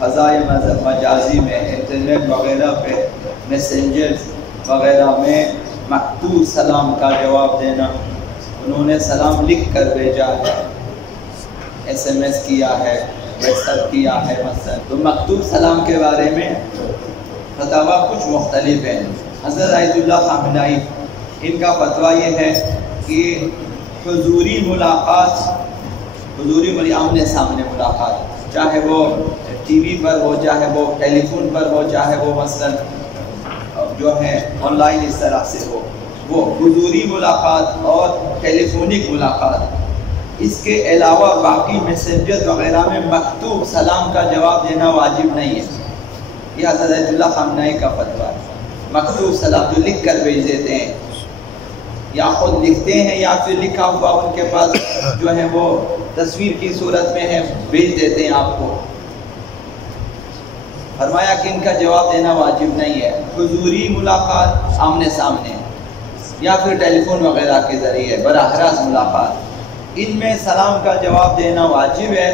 فضائے مجازی میں، انٹرنیٹ وغیرہ پہ، میسنجر وغیرہ میں مکتوب سلام کا جواب دینا، انہوں نے سلام لکھ کر بھیجا ہے، ایس ایم ایس کیا ہے، واٹس ایپ کیا ہے مثلا، تو مکتوب سلام کے بارے میں فتاویٰ کچھ مختلف ہیں۔ حضرت آیت اللہ خامنہئی ان کا فتویٰ یہ ہے کہ حضوری ملاقات، حضوری آمنے سامنے ملاقات، چاہے وہ ٹی وی پر ہو، چاہے وہ ٹیلی فون پر ہو، چاہے وہ مثلا جو ہے آن لائن اس طرح سے ہو، وہ حضوری ملاقات اور ٹیلی فونک ملاقات، اس کے علاوہ باقی میسنجر وغیرہ میں مکتوب سلام کا جواب دینا واجب نہیں ہے۔ یہ حضرت آیت اللہ خامنہئی کا فتویٰ ہے۔ مکتوب سلام جو لکھ کر بھیج دیتے ہیں، یا خود لکھتے ہیں یا پھر لکھا ہوا ان کے پاس جو ہے وہ تصویر کی صورت میں ہے، بھیج دیتے ہیں آپ کو، فرمایا کہ ان کا جواب دینا واجب نہیں ہے۔ حضوری ملاقات آمنے سامنے یا پھر ٹیلی فون وغیرہ کے ذریعے براہ راست ملاقات، ان میں سلام کا جواب دینا واجب ہے۔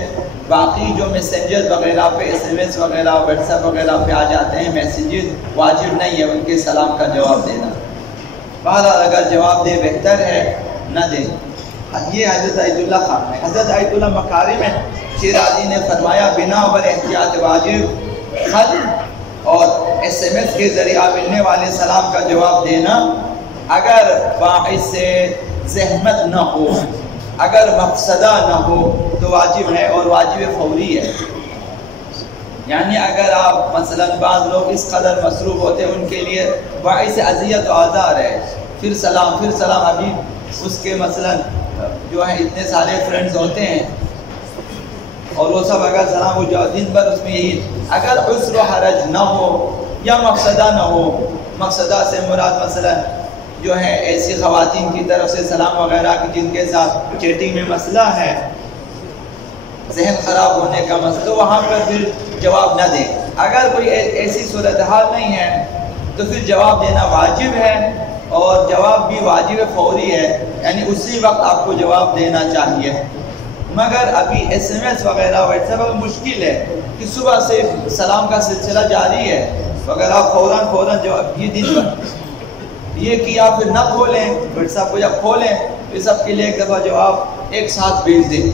باقی جو میسنجر وغیرہ پہ، ایس ایم ایس وغیرہ، واٹس ایپ وغیرہ پہ آ جاتے ہیں میسیجز، واجب نہیں ہے ان کے سلام کا جواب دینا۔ بہرحال اگر جواب دے بہتر ہے، نہ دیں۔ یہ حضرت آیت اللہ خامنہئی۔ حضرت آیت اللہ مکارم شیرازی نے فرمایا بنا بر احتیاط واجب خط اور ایس ایم ایس کے ذریعہ ملنے والے سلام کا جواب دینا اگر باعث زحمت نہ ہو، اگر مقصدہ نہ ہو تو واجب ہے، اور واجب فوری ہے۔ یعنی اگر آپ مثلا بعض لوگ اس قدر مصروف ہوتے ہیں، ان کے لیے باعث اذیت و آزار ہے، پھر سلام، ابھی اس کے مثلا جو ہے اتنے سارے فرینڈز ہوتے ہیں اور وہ سب اگر سلام ہو جاؤ دن بھر اس میں یہی، اگر عسر و حرج نہ ہو یا مقصدہ نہ ہو، مقصدہ سے مراد مثلا جو ہے ایسی خواتین کی طرف سے سلام وغیرہ کی جن کے ساتھ چیٹنگ میں مسئلہ ہے، ذہن خراب ہونے کا مسئلہ، وہاں پر پھر جواب نہ دیں۔ اگر کوئی ایسی صورتحال نہیں ہے تو پھر جواب دینا واجب ہے، اور جواب بھی واجب فوری ہے، یعنی اسی وقت آپ کو جواب دینا چاہیے۔ مگر ابھی ایس ایم ایس وغیرہ واٹس ایپ میں مشکل ہے کہ صبح سے سلام کا سلسلہ جاری ہے، اگر آپ فوراً جواب یہ دن پر یہ کیا پھر نہ کھولیں، واٹس ایپ کو جب کھولیں یہ سب کے لیے ایک دفعہ جواب ایک ساتھ بھیج دیں۔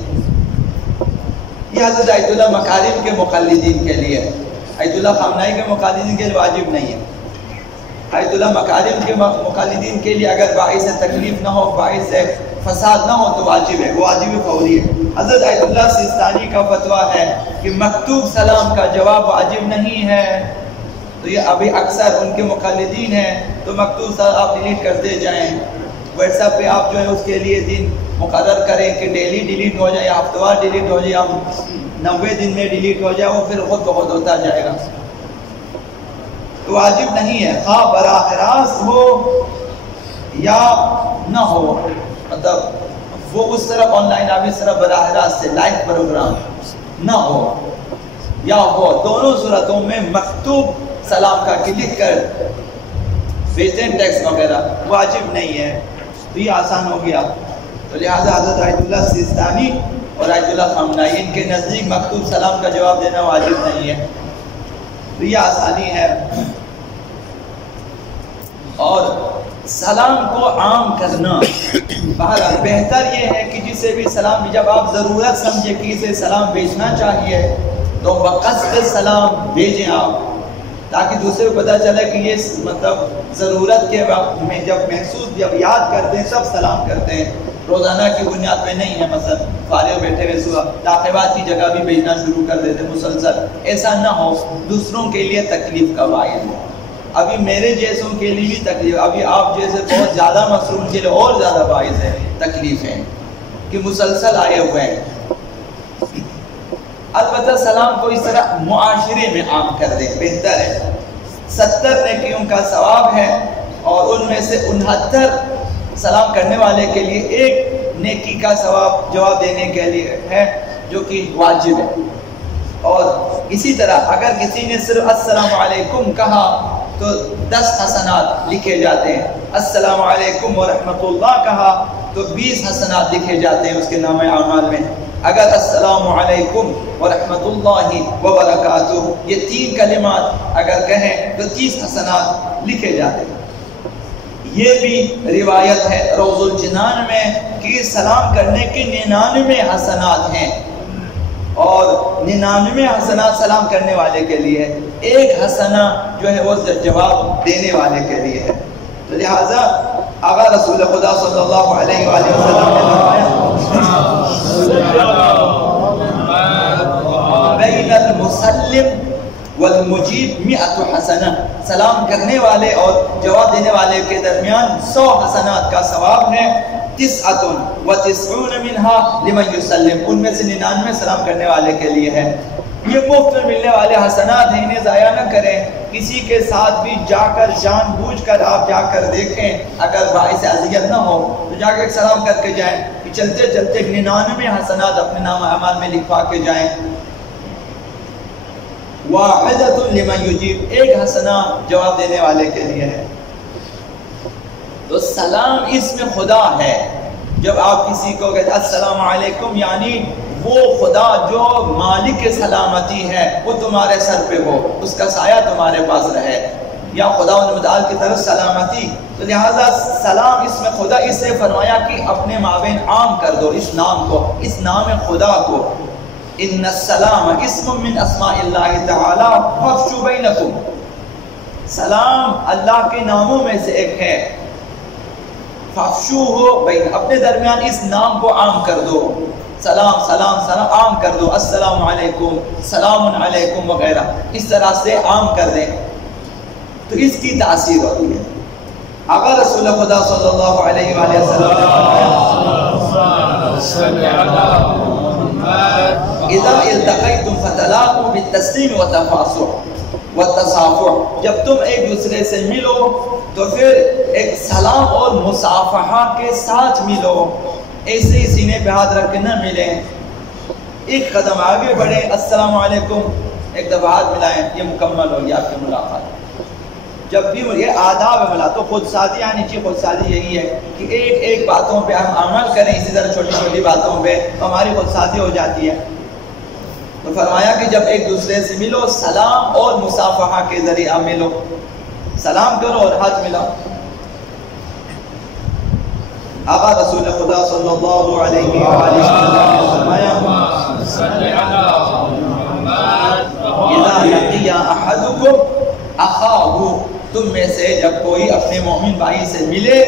یہ حضرت آیت اللہ مکارم کے مقلدین کے لیے، آیت اللہ خامنہئی کے مقلدین کے لیے واجب نہیں ہے۔ آیت اللہ مکارم کے مقلدین کے لیے اگر باعث تکلیف نہ ہو، باعث فساد نہ ہو تو واجب ہے، وہ واجب فوری ہے۔ حضرت آیت اللہ سیستانی کا فتویٰ ہے کہ مکتوب سلام کا جواب واجب نہیں ہے، تو یہ ابھی اکثر ان کے مقلدین ہیں تو مکتوب سلام آپ ڈیلیٹ کرتے جائیں، واٹس ایپ پہ آپ جو ہے اس کے لیے دن مقرر کریں کہ ڈیلی ڈیلیٹ ہو جائے، ہفتہ وار ڈیلیٹ ہو جائے، 90 دن میں ڈیلیٹ ہو جائے، وہ پھر خود بخود ہوتا جائے گا، تو واجب نہیں ہے، خواہ براہ راست ہو یا نہ ہو، مطلب وہ اس طرح آن لائن آپ اس طرح براہ راست سے لائیو پروگرام نہ ہو یا ہو، دونوں صورتوں میں مکتوب سلام کا لکھ کر بھیجیں ٹیکسٹ وغیرہ واجب نہیں ہے، تو یہ آسان ہو گیا۔ تو لہٰذا حضرت آیت اللہ سیستانی اور آیت اللہ خامنہئی ان کے نزدیک مکتوب سلام کا جواب دینا واجب نہیں ہے، تو یہ آسانی ہے۔ اور سلام کو عام کرنا، بہرحال بہتر یہ ہے کہ جسے بھی سلام، جب آپ ضرورت سمجھے کہ اسے سلام بھیجنا چاہیے تو بقصد سلام بھیجیں آپ، تاکہ دوسرے کو پتہ چلے کہ یہ مطلب ضرورت کے وقت میں جب محسوس، جب یاد کرتے ہیں تب سلام کرتے ہیں، روزانہ کی بنیاد پہ نہیں ہے۔ مثلا فارغ بیٹھے ہوئے صبح تعقیبات کی جگہ بھی بھیجنا شروع کر دیتے مسلسل، ایسا نہ ہو، دوسروں کے لیے تکلیف کا باعث ہے۔ ابھی میرے جیسوں کے لیے بھی تکلیف، ابھی آپ جیسے بہت زیادہ مصروف کے لیے اور زیادہ باعث ہے، تکلیف ہے کہ مسلسل آئے ہوئے ہیں۔ البتہ سلام کو اس طرح معاشرے میں عام کر دیں، بہتر ہے۔ 70 نیکیوں کا ثواب ہے اور ان میں سے 69 سلام کرنے والے کے لیے ایک نیکی کا ثواب جواب دینے کے لیے ہے جو کہ واجب ہے۔ اور اسی طرح اگر کسی نے صرف السلام علیکم کہا تو 10 حسنات لکھے جاتے ہیں، السلام علیکم ورحمۃ اللہ کہا تو 20 حسنات لکھے جاتے ہیں اس کے نام اعمال میں۔ اگر السلام علیکم ورحمۃ اللہ وبرکاتہ یہ 3 کلمات اگر کہیں تو 30 حسنات لکھے جاتے ہیں۔ یہ بھی روایت ہے روض الجنان میں کہ سلام کرنے کے 99 حسنات ہیں، اور 99 حسنات سلام کرنے والے کے لیے، 1 حسنہ جو ہے وہ جواب دینے والے کے لیے ہے۔ تو لہٰذا آقا رسول خدا صلی اللہ علیہ وآلہ وسلم نے فرمایا بین المسلم والمجیب 100 حسنہ، سلام کرنے والے اور جواب دینے والے کے درمیان 100 حسنات کا ثواب ہے۔ 99 منہا لمن یسلم، ان میں سے 99 سلام کرنے والے کے لیے ہے۔ یہ مفت میں ملنے والے حسنات ہیں، انہیں ضائع نہ کریں۔ کسی کے ساتھ بھی جا کر جان بوجھ کر آپ جا کر دیکھیں، اگر باعث اذیت نہ ہو تو جا کر سلام کر کے جائیں، کہ چلتے چلتے 99 حسنات اپنے نام اعمال میں لکھوا کے جائیں۔ واحدۃ لمن یجیب، 1 حسنہ جواب دینے والے کے لیے ہے۔ تو سلام اسم خدا ہے۔ جب آپ کسی کو کہتے السلام علیکم، یعنی وہ خدا جو مالک سلامتی ہے وہ تمہارے سر پہ ہو، اس کا سایہ تمہارے پاس رہے، یا خدا متعال کی طرف سلامتی۔ تو لہٰذا سلام اسم خدا، اس سے فرمایا کہ اپنے مابین عام کر دو اس نام کو، اس نام خدا کو۔ ان السلام اسم من اسماء اللہ تعالی فافشوا بینکم، سلام اللہ کے ناموں میں سے ایک ہے۔ فافشو ہو بین، اپنے درمیان اس نام کو عام کر دو، سلام سلام سلام عام کر دو، السلام علیکم، سلام علیکم وغیرہ، اس طرح سے عام کر دیں تو اس کی تاثیر ہوتی ہے۔ آقا رسول خدا صلی اللہ علیہ وآلہ وسلم نے فرمایا اذا التقیتم فتلاقوا بالتسلیم والتصافح، جب تم ایک دوسرے سے ملو تو پھر ایک سلام اور مصافحہ کے ساتھ ملو، ایسے ہی سینے پہ ہاتھ رکھ کے نہ ملیں، ایک قدم آگے بڑھیں، السلام علیکم، ایک دفعہ ہاتھ ملائیں، یہ مکمل ہوگی آپ کی ملاقات۔ جب بھی یہ آداب ملا تو خود سادی، یعنی خود سادی یہی ہے کہ ایک باتوں پہ ہم عمل کریں، اسی طرح چھوٹی چھوٹی باتوں پہ ہماری خود سادی ہو جاتی ہے۔ تو فرمایا کہ جب ایک دوسرے سے ملو سلام اور مصافحہ کے ذریعہ ملو، سلام کرو اور ہاتھ ملاؤ۔ آقا رسول خدا صلی اللہ علیہ وآلہ وسلم نے فرمایا اذا لقی احدکم اخاہ، تم میں سے جب کوئی اپنے مومن بھائی سے ملے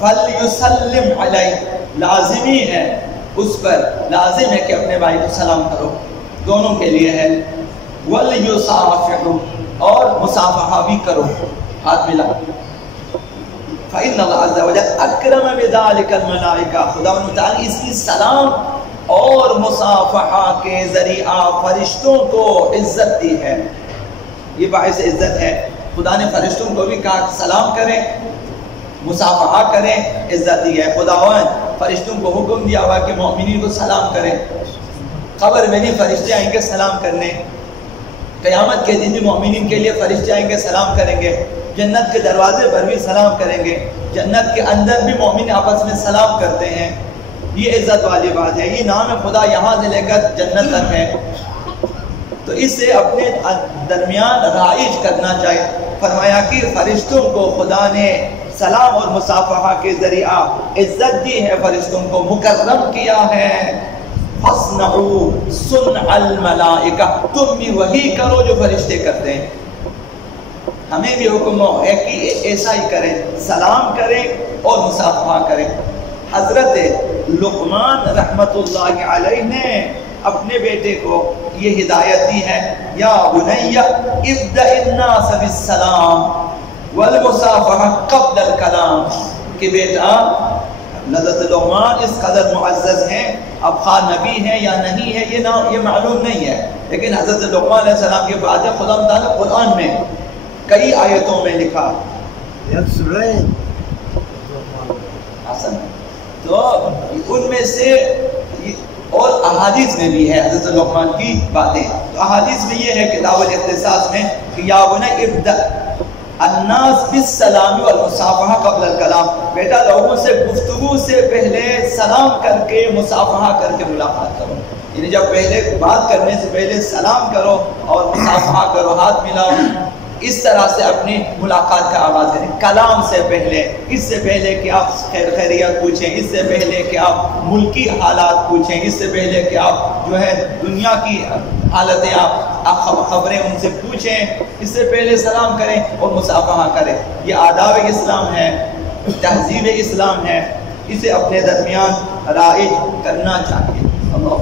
فلیسلم علیہ، لازمی ہے اس پر، لازم ہے کہ اپنے بھائی کو سلام کرو، دونوں کے لیے ہے۔ ولیصافح، اور مصافحہ بھی کرو، ہاتھ ملاؤ۔ فإن اللہ عز وجل اکرم بذلک الملائکہ، خدا تعالی اسی سلام اور مصافحہ کے ذریعہ فرشتوں کو عزت دی ہے۔ یہ باعث عزت ہے، خدا نے فرشتوں کو بھی کہا سلام کریں، مصافحہ کریں، عزت دی ہے۔ خداوند فرشتوں کو حکم دیا ہوا کہ مومنین کو سلام کریں، قبر میں بھی فرشتے آئیں گے سلام کرنے، قیامت کے دن بھی مومنین کے لیے فرشتے آئیں گے سلام کریں گے، جنت کے دروازے پر بھی سلام کریں گے، جنت کے اندر بھی مومن آپس میں سلام کرتے ہیں۔ یہ عزت والی بات ہے، یہ نام خدا یہاں سے لے کر جنت تک ہے، تو اس سے اپنے درمیان رائج کرنا چاہیے۔ فرمایا کہ فرشتوں کو خدا نے سلام اور مصافحہ کے ذریعہ عزت دی ہے، فرشتوں کو مکرم کیا ہے۔ فَاصْنَعُوا صُنْعَ الْمَلَائِكَةِ، تم بھی وہی کرو جو فرشتے کرتے ہیں۔ ہمیں بھی حکم ہے کہ ایسا ہی کریں، سلام کریں اور مصافحہ کریں۔ حضرت لقمان رحمت اللہ علیہ نے اپنے بیٹے کو یہ ہدایت دی ہے، یا بنی ابدأ الناس بالسلام والمصافحہ قبل الکلام، کہ بیٹا حضرت لقمان اس قدر معزز ہیں، اب خواہ نبی ہیں یا نہیں ہے یہ معلوم نہیں ہے، لیکن حضرت لقمان علیہ السلام کے بعد خدا تعالیٰ قرآن میں کئی آیتوں میں لکھا حسن، تو ان میں سے اور احادیث میں بھی ہے حضرت لقمان کی باتیں۔ تو احادیث میں یہ ہے کتاب الاختصاص میں کہ یا بنی ابدأ الناس بالسلام والمصافحہ قبل الکلام، بیٹا لوگوں سے گفتگو سے پہلے سلام کر کے مصافحہ کر کے ملاقات کرو، یعنی جب پہلے بات کرنے سے پہلے سلام کرو اور مصافحہ کرو، ہاتھ ملاؤ، اس طرح سے اپنی ملاقات کا آغاز کریں کلام سے پہلے، اس سے پہلے کہ آپ خیریت پوچھیں، اس سے پہلے کہ آپ ملکی حالات پوچھیں، اس سے پہلے کہ آپ جو ہے دنیا کی حالتیں آپ خبریں ان سے پوچھیں، اس سے پہلے سلام کریں اور مصافحہ کریں۔ یہ آداب اسلام ہے، تہذیب اسلام ہے، اسے اپنے درمیان رائج کرنا چاہیے۔ اللہ